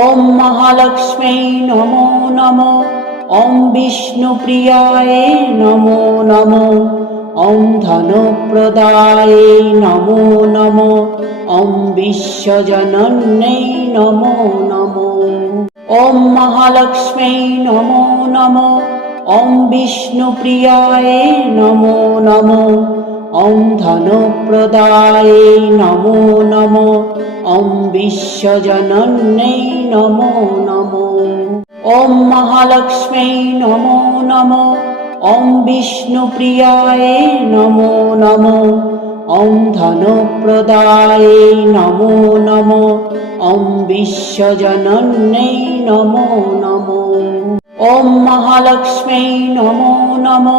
ॐ महालक्ष्म्यै नमो नमो ॐ विष्णुप्रियायै नमो नमो ॐ धनुप्रदायै नमो नमो ॐ विश्वजनन्यै नमो नमो ॐ महालक्ष्म्यै नमो नमो ॐ विष्णुप्रियायै नमो नमो অন্ধন প্রদায় নমো নম ॐ বিশ্বজনন্যৈ নমো নমো ॐ মহালক্ষ্মী নমো নমো ॐ বিষ্ণুপ্রিয়ায়ে নমো নমো ॐ ধনপ্রদায়ে নমো নম ॐ বিশ্বজনন্যৈ নমো নম ওম মহালক্ষ্মী নমো নমো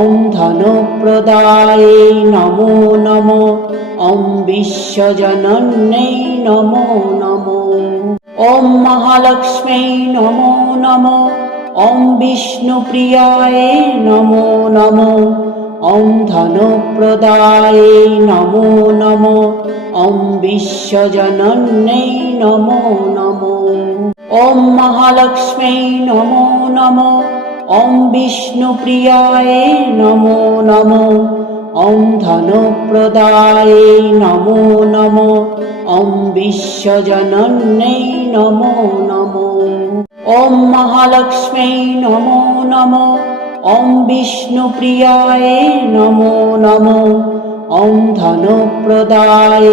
অন্ধন প্রদায় নমো নম ॐ বিশ্বজনন্যই নমো নম ॐ মহালক্ষ্মী নমো নমো ॐ বিষ্ণুপ্রিয়ায়ে নমো নমো ॐ প্রদায় নমো নম ॐ বিশ্বজনন্যই নমো নম ॐ মহালক্ষ্মী নমো নমো ॐ विष्णुप्रियाय नमो नमो ॐ धनुप्रदाय नमो नमो ॐ विश्वजनन्यै नमो नमो ॐ महालक्ष्मी नमो नमो ॐ विष्णुप्रियाय नमो नमो ॐ धनुप्रदाय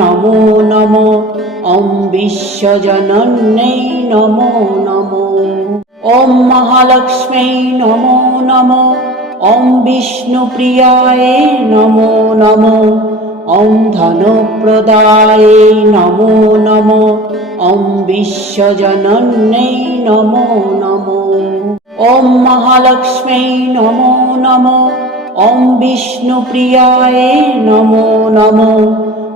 नमो नमो ॐ विश्वजनन्यै नमो नमो ॐ महालक्ष्मी नमो नमो ॐ विष्णुप्रियायै नमो नमो ॐ धनप्रदायै नमो नमो ॐ विश्वजनन्यै नमो नमो ॐ महालक्ष्म्यै नमो नमो ॐ विष्णुप्रियायै नमो नमो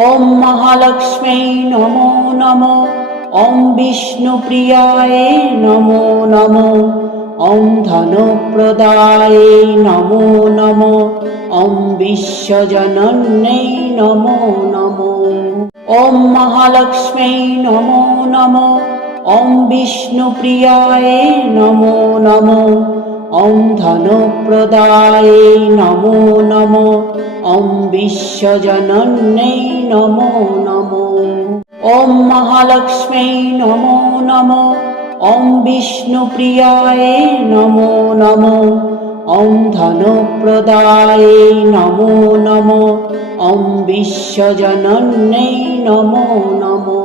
ॐ महालक्ष्मी नमो नमो ॐ प्रियाय नमो नमो ॐ प्रदाय नमो नमो ॐ विश्वजनन्यै नमो नमो ॐ महालक्ष्मी नमो नमो ॐ प्रियाय नमो नमो ॐ धनुप्रदायै नमो नमो ॐ विश्वजनन्यै नमो नमो ॐ महालक्ष्म्यै नमो नमो ॐ विष्णुप्रियायै नमो नमो ॐ धनुप्रदायै नमो नमो ॐ विश्वजनन्यै नमो नमो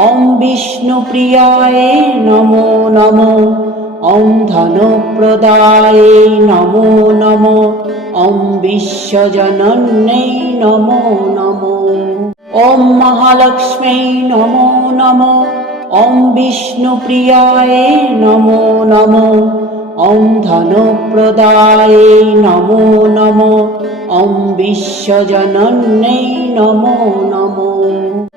ॐ विष्णुप्रियाय नमो नमो ॐ धनप्रदाय नमो नमो ॐ विश्वजनन्यै नमो नमो ॐ महालक्ष्मी नमो नमो ॐ विष्णुप्रियाय नमो नमो ॐ धनप्रदाय नमो नमो ॐ विश्वजनन्यै नमो नमो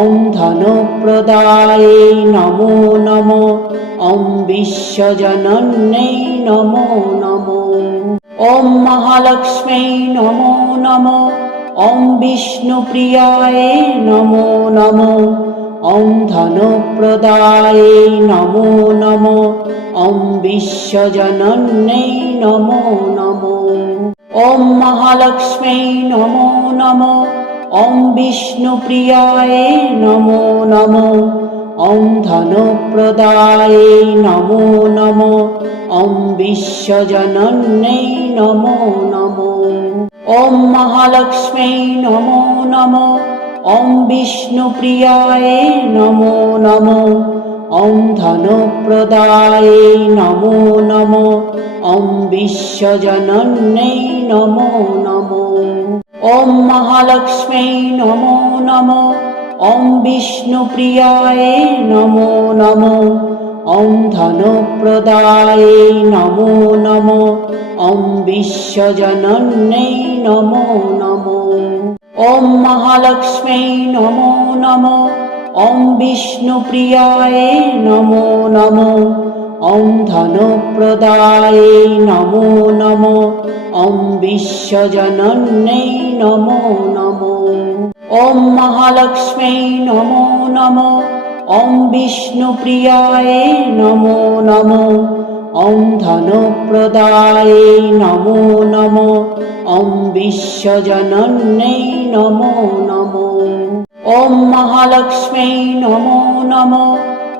অন্ধন প্রদায় নমো নম ॐ বিশ্বজনন্যে নমো নমো ॐ মহালক্ষ্মী নমো নমো ॐ বিষ্ণুপ্রিয়ায়ে নমো নমো ধন প্রদায় নমো নম ॐ বিশ্বজনন্যে নমো নম ॐ মহালক্ষ্মী নমো নমো ॐ विष्णुप्रियाय नमो नमो ॐ धनुप्रदाय नमो नमो ॐ विश्वजनन्यै नमो नमो ॐ महालक्ष्मी नमो नमो ॐ विष्णुप्रियाय नमो नमो ॐ धनुप्रदाय नमो नमो ॐ विश्वजनन्यै नमो नमो ॐ महालक्ष्मी नमो नमो ॐ विष्णुप्रियाय नमो नमो ॐ धनप्रदाय नमो नमो ॐ विश्वजनन्यै नमो नमो ॐ महालक्ष्म्यै नमो नमो ॐ विष्णुप्रियाय नमो नमो ॐ ধনপ্রদায়ে নমো নমো ॐ বিশ্বজনন্যৈ নমো নমো ॐ মহালক্ষ্মী নমো নমো ॐ বিষ্ণুপ্রিয়ায় নমো নমো ॐ ধনপ্রদায়ে নমো নমো ॐ বিশ্বজনন্যৈ নমো নমো ॐ মহালক্ষ্মী নমো নমো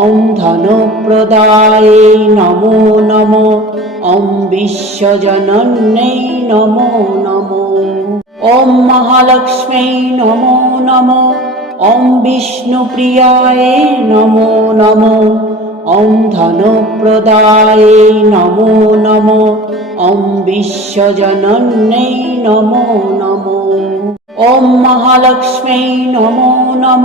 অন্ধন প্রদায় নমো নম ওম বিশ্বজনন্যৈ নমো নমো ওম মহালক্ষ্মী নমো নমো ওম বিষ্ণু প্রিয়ায় নমো নমো ওম ধন প্রদায় নমো নমো ওম বিশ্বজনন্যৈ নমো নমো ওম মহালক্ষ্মী নমো নম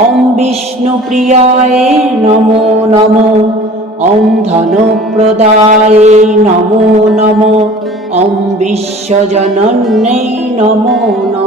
ॐ विष्णुप्रियाय नमो नमो ॐ धनप्रदाय नमो नमो ॐ विश्वजनन्यै नमो नमो